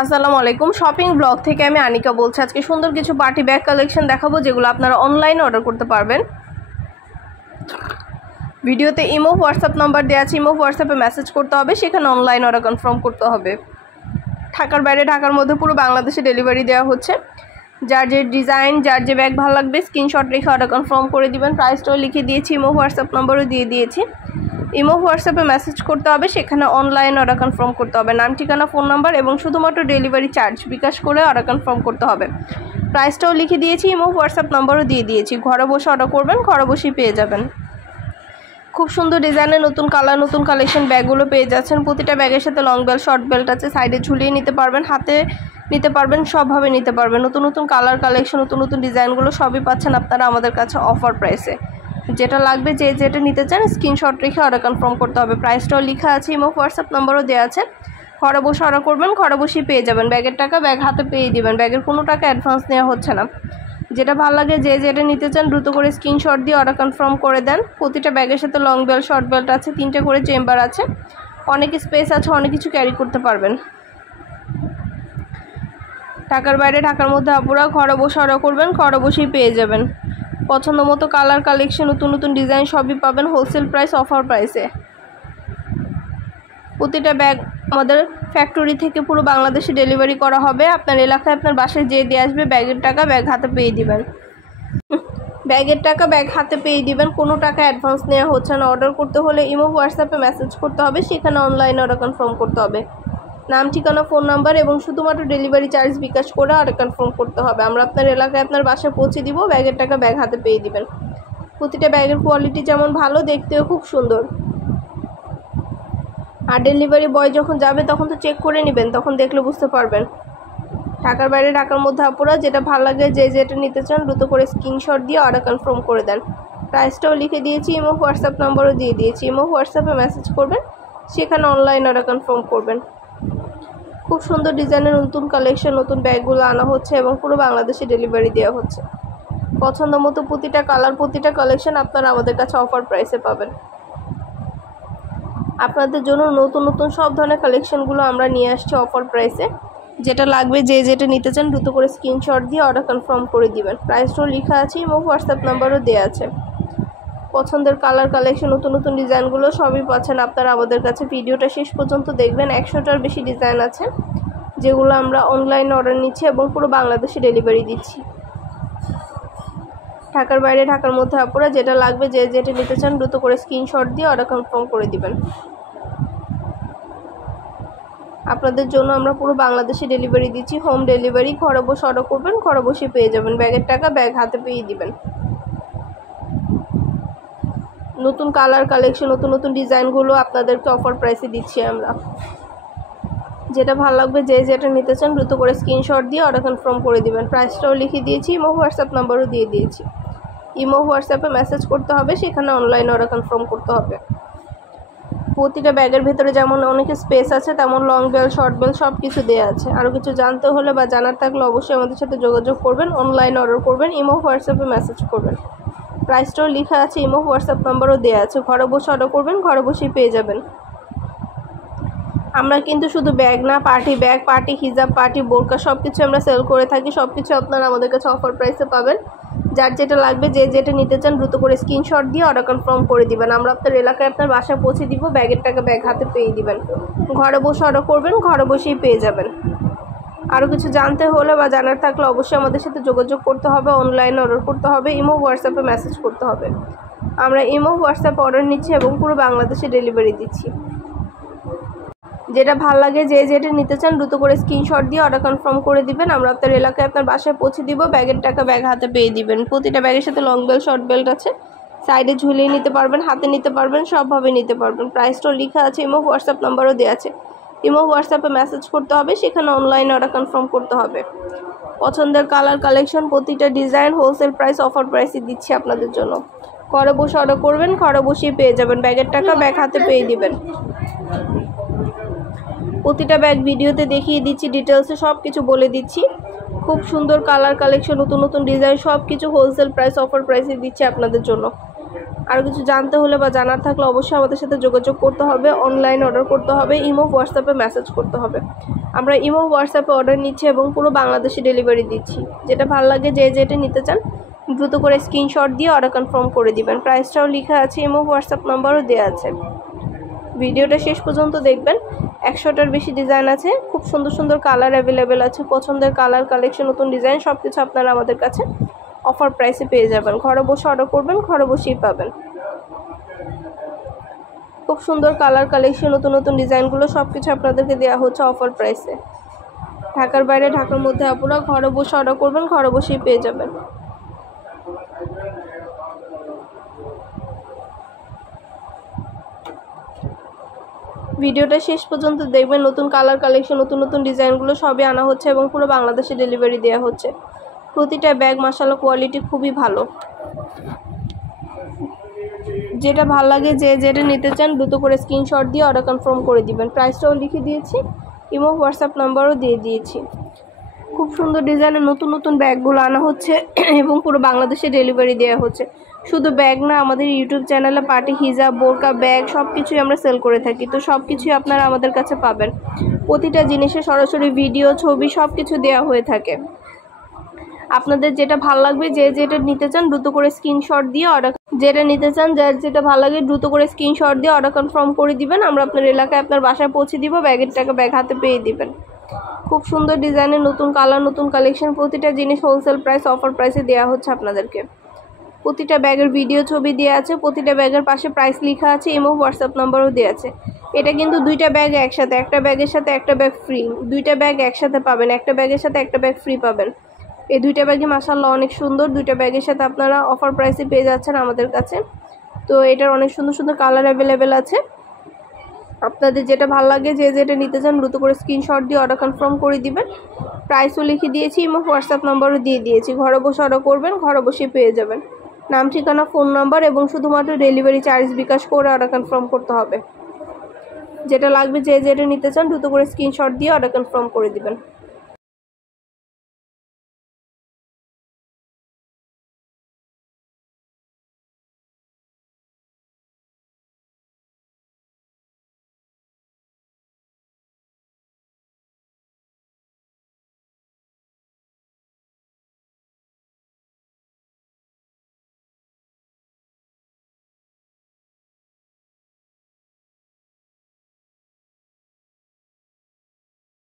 আসসালামু আলাইকুম। Shopping blog থেকে আমি আনিকা বলছি। আজকে সুন্দর কিছু পার্টি ব্যাগ কালেকশন দেখাবো যেগুলো আপনারা অনলাইনে অর্ডার করতে পারবেন। ভিডিওতে ইমো হোয়াটসঅ্যাপ নাম্বার দেওয়া আছে, ইমো হোয়াটসঅ্যাপে মেসেজ করতে হবে, সেখানে অনলাইন অর্ডার কনফার্ম করতে হবে। ঢাকার বাইরে, ঢাকার মধ্যে পুরো বাংলাদেশে ডেলিভারি দেওয়া হচ্ছে। যার যে ডিজাইন, যার যে ব্যাগ ভালো লাগবে স্ক্রিনশট রেখে অর্ডার কনফার্ম করে দিবেন। প্রাইসটাও লিখে দিয়েছি, ইমো হোয়াটসঅ্যাপ নাম্বারও দিয়ে দিয়েছি। ইমো হোয়াটসঅ্যাপে মেসেজ করতে হবে, সেখানে অনলাইন অর্ডার কনফার্ম করতে হবে। নাম, ঠিকানা, ফোন নাম্বার এবং শুধুমাত্র ডেলিভারি চার্জ বিকাশ করে অর্ডার কনফার্ম করতে হবে। প্রাইসটাও লিখে দিয়েছি, ইমো হোয়াটসঅ্যাপ নাম্বারও দিয়ে দিয়েছি। ঘরে বসে অর্ডার করবেন, ঘরে বসেই পেয়ে যাবেন। খুব সুন্দর ডিজাইনের নতুন কালার, নতুন কালেকশন ব্যাগগুলো পেয়ে যাচ্ছেন। প্রতিটা ব্যাগের সাথে লং বেল্ট, শর্ট বেল্ট আছে। সাইডে ঝুলিয়ে নিতে পারবেন, হাতে নিতে পারবেন, সবভাবে নিতে পারবেন। নতুন নতুন কালার কালেকশন, নতুন নতুন ডিজাইনগুলো সবই পাচ্ছেন আপনারা আমাদের কাছে অফার প্রাইসে। যেটা লাগবে, যেটা নিতে চান স্ক্রিনশট রেখে অর্ডার কনফার্ম করতে হবে। প্রাইসটাও লেখা আছে, ইমো হোয়াটসঅ্যাপ নাম্বারও দেওয়া আছে। ঘরে বসে অর্ডার করবেন, ঘরে বসেই পেয়ে যাবেন। ব্যাগের টাকা ব্যাগ হাতে পেয়ে দিবেন। ব্যাগের কোনো টাকা অ্যাডভান্স নেওয়া হচ্ছে না। যেটা ভালো লাগে, যেটা নিতে চান দ্রুত করে স্ক্রিনশট দিয়ে অর্ডার কনফার্ম করে দেন। প্রতিটা ব্যাগের সাথে লং বেল্ট, শর্ট বেল্ট আছে। 3টে করে চেম্বার আছে, অনেক স্পেস আছে, অনেক কিছু ক্যারি করতে পারবেন। ঢাকার বাইরে, ঢাকার মধ্যে আপুরা ঘরে বসে অর্ডার করবেন, ঘরে বসেই পেয়ে যাবেন। পছন্দ মতো কালার কালেকশন, নতুন নতুন ডিজাইন সবই পাবেন হোলসেল প্রাইস, অফার প্রাইসে। প্রতিটা ব্যাগ আমাদের ফ্যাক্টরি থেকে পুরো বাংলাদেশে ডেলিভারি করা হবে। আপনার এলাকায়, আপনার বাসায় যেয়ে দিয়ে আসবে। ব্যাগের টাকা ব্যাগ হাতে পেয়ে দিবেন। ব্যাগের টাকা ব্যাগ হাতে পেয়ে দিবেন, কোনো টাকা অ্যাডভান্স নেওয়া হচ্ছে না। অর্ডার করতে হলে ইমো হোয়াটসঅ্যাপে মেসেজ করতে হবে, সেখানে অনলাইনে অর্ডার কনফার্ম করতে হবে। নাম, ঠিকানা, ফোন নাম্বার এবং শুধুমাত্র ডেলিভারি চার্জ বিকাশ করে অর্ডার কনফার্ম করতে হবে। আমরা আপনার এলাকায়, আপনার বাসায় পৌঁছে দিব। ব্যাগের টাকা ব্যাগ হাতে পেয়ে দিবেন। প্রতিটা ব্যাগের কোয়ালিটি যেমন ভালো, দেখতেও খুব সুন্দর। আর ডেলিভারি বয় যখন যাবে তখন তো চেক করে নেবেন, তখন দেখলে বুঝতে পারবেন। ঢাকার বাইরে, ঢাকার মধ্যে আপুরা যেটা ভালো লাগে, যেটা নিতে চান দ্রুত করে স্ক্রিনশট দিয়ে অর্ডার কনফার্ম করে দেন। প্রাইসটাও লিখে দিয়েছি, ইমো হোয়াটসঅ্যাপ নাম্বারও দিয়ে দিয়েছি। ইমো হোয়াটসঅ্যাপে মেসেজ করবেন, সেখানে অনলাইন অর্ডার কনফার্ম করবেন। খুব সুন্দর ডিজাইনের নতুন কালেকশন, নতুন ব্যাগগুলো আনা হচ্ছে এবং পুরো বাংলাদেশে ডেলিভারি দেওয়া হচ্ছে। পছন্দ মতো প্রতিটা কালার, প্রতিটা কালেকশন আপনারা আমাদের কাছে অফার প্রাইসে পাবেন। আপনাদের জন্য নতুন নতুন সব ধরনের কালেকশনগুলো আমরা নিয়ে আসছি অফার প্রাইসে। যেটা লাগবে, যেটা নিতে চান দ্রুত করে স্ক্রিনশট দিয়ে অর্ডার কনফার্ম করে দিবেন। প্রাইসটাও লেখা আছে, এবং হোয়াটসঅ্যাপ নাম্বারও দেওয়া আছে। পছন্দের কালার কালেকশন, নতুন নতুন ডিজাইনগুলো সবই পাচ্ছেন আপনারা আমাদের কাছে। ভিডিওটা শেষ পর্যন্ত দেখবেন। 100টার বেশি ডিজাইন আছে যেগুলো আমরা অনলাইনে অর্ডার নিচ্ছি এবং পুরো বাংলাদেশে ডেলিভারি দিচ্ছি। ঢাকার বাইরে, ঢাকার মধ্যে আপুরা যেটা লাগবে, যেটা নিতে চান দ্রুত করে স্ক্রিনশট দিয়ে অর্ডার কনফার্ম করে দিবেন। আপনাদের জন্য আমরা পুরো বাংলাদেশে ডেলিভারি দিচ্ছি, হোম ডেলিভারি। ঘরে বসে অর্ডার করবেন, ঘরে বসে পেয়ে যাবেন। ব্যাগের টাকা ব্যাগ হাতে পেয়ে দিবেন। নতুন কালার কালেকশন, নতুন নতুন ডিজাইনগুলো আপনাদেরকে অফার প্রাইসে দিচ্ছি আমরা। যেটা ভালো লাগবে, যেটা নিতে চান দ্রুত করে স্ক্রিনশট দিয়ে অর্ডার কনফার্ম করে দিবেন। প্রাইসটাও লিখে দিয়েছি, ইমো হোয়াটসঅ্যাপ নাম্বারও দিয়ে দিয়েছি। ইমো হোয়াটসঅ্যাপে মেসেজ করতে হবে, সেখানে অনলাইন অর্ডার কনফার্ম করতে হবে। প্রতিটা ব্যাগের ভেতরে যেমন অনেক স্পেস আছে, তেমন লং বেল্ট, শর্ট বেল্ট সব কিছু দেওয়া আছে। আরও কিছু জানতে হলে বা জানার থাকলে অবশ্যই আমাদের সাথে যোগাযোগ করবেন, অনলাইন অর্ডার করবেন, ইমো হোয়াটসঅ্যাপে মেসেজ করবেন। প্রাইসটাও লেখা আছে, ইমো হোয়াটসঅ্যাপ নাম্বারও দেওয়া আছে। ঘরে বসে অর্ডার করবেন, ঘরে বসেই পেয়ে যাবেন। আমরা কিন্তু শুধু ব্যাগ না, পার্টি ব্যাগ, পার্টি হিজাব, পার্টি বোরকা সব কিছু আমরা সেল করে থাকি। সব কিছু আপনারা আমাদের কাছে অফার প্রাইসে পাবেন। যার যেটা লাগবে, যেটা নিতে চান দ্রুত করে স্ক্রিনশট দিয়ে অর্ডার কনফার্ম করে দিবেন। আমরা আপনার এলাকায়, আপনার বাসায় পৌঁছে দিব। ব্যাগের টাকা ব্যাগ হাতে পেয়ে দিবেন। ঘরে বসে অর্ডার করবেন, ঘরে বসেই পেয়ে যাবেন। আরও কিছু জানতে হলে বা জানার থাকলে অবশ্যই আমাদের সাথে যোগাযোগ করতে হবে, অনলাইনে অর্ডার করতে হবে, ইমো হোয়াটসঅ্যাপে মেসেজ করতে হবে। আমরা ইমো হোয়াটসঅ্যাপে অর্ডার নিচ্ছি এবং পুরো বাংলাদেশে ডেলিভারি দিচ্ছি। যেটা ভালো লাগে, যেটা নিতে চান দ্রুত করে স্ক্রিনশট দিয়ে অর্ডার কনফার্ম করে দিবেন। আমরা আপনার এলাকায়, আপনার বাসায় পৌঁছে দিব। ব্যাগের টাকা ব্যাগ হাতে পেয়ে দিবেন। প্রতিটা ব্যাগের সাথে লং বেল্ট, শর্ট বেল্ট আছে। সাইডে ঝুলিয়ে নিতে পারবেন, হাতে নিতে পারবেন, সবভাবে নিতে পারবেন। প্রাইসটাও লেখা আছে, ইমো হোয়াটসঅ্যাপ নাম্বারও দেওয়া আছে। ইমো হোয়াটসঅ্যাপে মেসেজ করতে হবে, সেখানে অনলাইনে অর্ডার কনফার্ম করতে হবে। পছন্দের কালার কালেকশন, প্রতিটা ডিজাইন হোলসেল প্রাইস, অফার প্রাইসে দিচ্ছি আপনাদের জন্য। ঘরে বসে অর্ডার করবেন, ঘরে বসেই পেয়ে যাবেন। ব্যাগের টাকা ব্যাগ হাতে পেয়ে দিবেন। প্রতিটা ব্যাগ ভিডিওতে দেখিয়ে দিচ্ছি, ডিটেলসে সব কিছু বলে দিচ্ছি। খুব সুন্দর কালার কালেকশন, নতুন নতুন ডিজাইন সব কিছু হোলসেল প্রাইস, অফার প্রাইসে দিচ্ছি আপনাদের জন্য। আর কিছু জানতে হলে বা জানার থাকলে অবশ্যই আমাদের সাথে যোগাযোগ করতে হবে, অনলাইন অর্ডার করতে হবে, ইমো হোয়াটসঅ্যাপে মেসেজ করতে হবে। আমরা ইমো হোয়াটসঅ্যাপে অর্ডার নিচ্ছি এবং পুরো বাংলাদেশে ডেলিভারি দিচ্ছি। যেটা ভালো লাগে যে যেটা নিতে চান দ্রুত করে স্ক্রিনশট দিয়ে অর্ডার কনফার্ম করে দিবেন। প্রাইসটাও লেখা আছে, ইমো হোয়াটসঅ্যাপ নাম্বারও দেওয়া আছে। ভিডিওটা শেষ পর্যন্ত দেখবেন। 100টার বেশি ডিজাইন আছে, খুব সুন্দর সুন্দর কালার অ্যাভেলেবেল আছে। পছন্দের কালার, কালেকশন, নতুন ডিজাইন সব কিছু আপনারা আমাদের কাছে অফার প্রাইসে পেয়ে যাবেন। ঘরে বসে অর্ডার করবেন, ঘরে বসেই পাবেন। খুব সুন্দর কালার, কালেকশন, নতুন নতুন ডিজাইনগুলো সব কিছু আপনাদেরকে দেওয়া হচ্ছে অফার প্রাইসে। ঢাকার বাইরে, ঢাকার মধ্যে আপনারা ঘরে বসে অর্ডার করবেন, ঘরে বসেই পেয়ে যাবেন। ভিডিওটা শেষ পর্যন্ত দেখবেন। নতুন কালার, কালেকশন, নতুন নতুন ডিজাইনগুলো সবই আনা হচ্ছে এবং পুরো বাংলাদেশে ডেলিভারি দেওয়া হচ্ছে। প্রতিটা ব্যাগ মাশাআল্লাহ কোয়ালিটি খুবই ভালো। যেটা ভালো লাগে যে যেটা নিতে চান দ্রুত করে স্ক্রিনশট দিয়ে অর্ডার কনফার্ম করে দিবেন। প্রাইসটাও লিখে দিয়েছি, ইমো হোয়াটসঅ্যাপ নাম্বারও দিয়ে দিয়েছি। খুব সুন্দর ডিজাইনের নতুন নতুন ব্যাগগুলো আনা হচ্ছে এবং পুরো বাংলাদেশে ডেলিভারি দেওয়া হচ্ছে। শুধু ব্যাগ না, আমাদের ইউটিউব চ্যানেলে পার্টি হিজাব, বোরকা, ব্যাগ সব কিছুই আমরা সেল করে থাকি। তো সব কিছুই আপনারা আমাদের কাছে পাবেন। প্রতিটা জিনিসে সরাসরি ভিডিও, ছবি সব কিছু দেওয়া হয়ে থাকে। আপনাদের যেটা ভালো লাগবে যে যেটা নিতে চান দ্রুত করে স্ক্রিনশট দিয়ে অর্ডার, যেটা নিতে চান যার যেটা ভালো লাগে দ্রুত করে স্ক্রিনশট দিয়ে অর্ডার কনফার্ম করে দিবেন। আমরা আপনার এলাকায় আপনার বাসায় পৌঁছে দিব, ব্যাগের টাকা ব্যাগ হাতে পেয়ে দিবেন। খুব সুন্দর ডিজাইনের নতুন কালার, নতুন কালেকশন, প্রতিটা জিনিস হোলসেল প্রাইস, অফার প্রাইসে দেওয়া হচ্ছে আপনাদেরকে। প্রতিটা ব্যাগের ভিডিও, ছবি দেওয়া আছে, প্রতিটা ব্যাগের পাশে প্রাইস লেখা আছে, ইমো হোয়াটসঅ্যাপ নাম্বারও দেওয়া আছে। এটা কিন্তু দুইটা ব্যাগ একসাথে, একটা ব্যাগের সাথে একটা ব্যাগ ফ্রি। দুইটা ব্যাগ একসাথে পাবেন, একটা ব্যাগের সাথে একটা ব্যাগ ফ্রি পাবেন। এই দুইটা ব্যাগই মাশাআল্লাহ অনেক সুন্দর। দুইটা ব্যাগের সাথে আপনারা অফার প্রাইসে পেয়ে যাচ্ছেন আমাদের কাছে। তো এটার অনেক সুন্দর সুন্দর কালার অ্যাভেলেবেল আছে। আপনাদের যেটা ভালো লাগে যে যেটা নিতে চান দ্রুত করে স্ক্রিনশট দিয়ে অর্ডার কনফার্ম করে দিবেন। প্রাইসও লিখে দিয়েছি, ইমো হোয়াটসঅ্যাপ নাম্বারও দিয়ে দিয়েছি। ঘরে বসে অর্ডার করবেন, ঘরে বসে পেয়ে যাবেন। নাম, ঠিকানা, ফোন নাম্বার এবং শুধুমাত্র ডেলিভারি চার্জ বিকাশ করে অর্ডার কনফার্ম করতে হবে। যেটা লাগবে যে যেটা নিতে চান দ্রুত করে স্ক্রিনশট দিয়ে অর্ডার কনফার্ম করে দিবেন।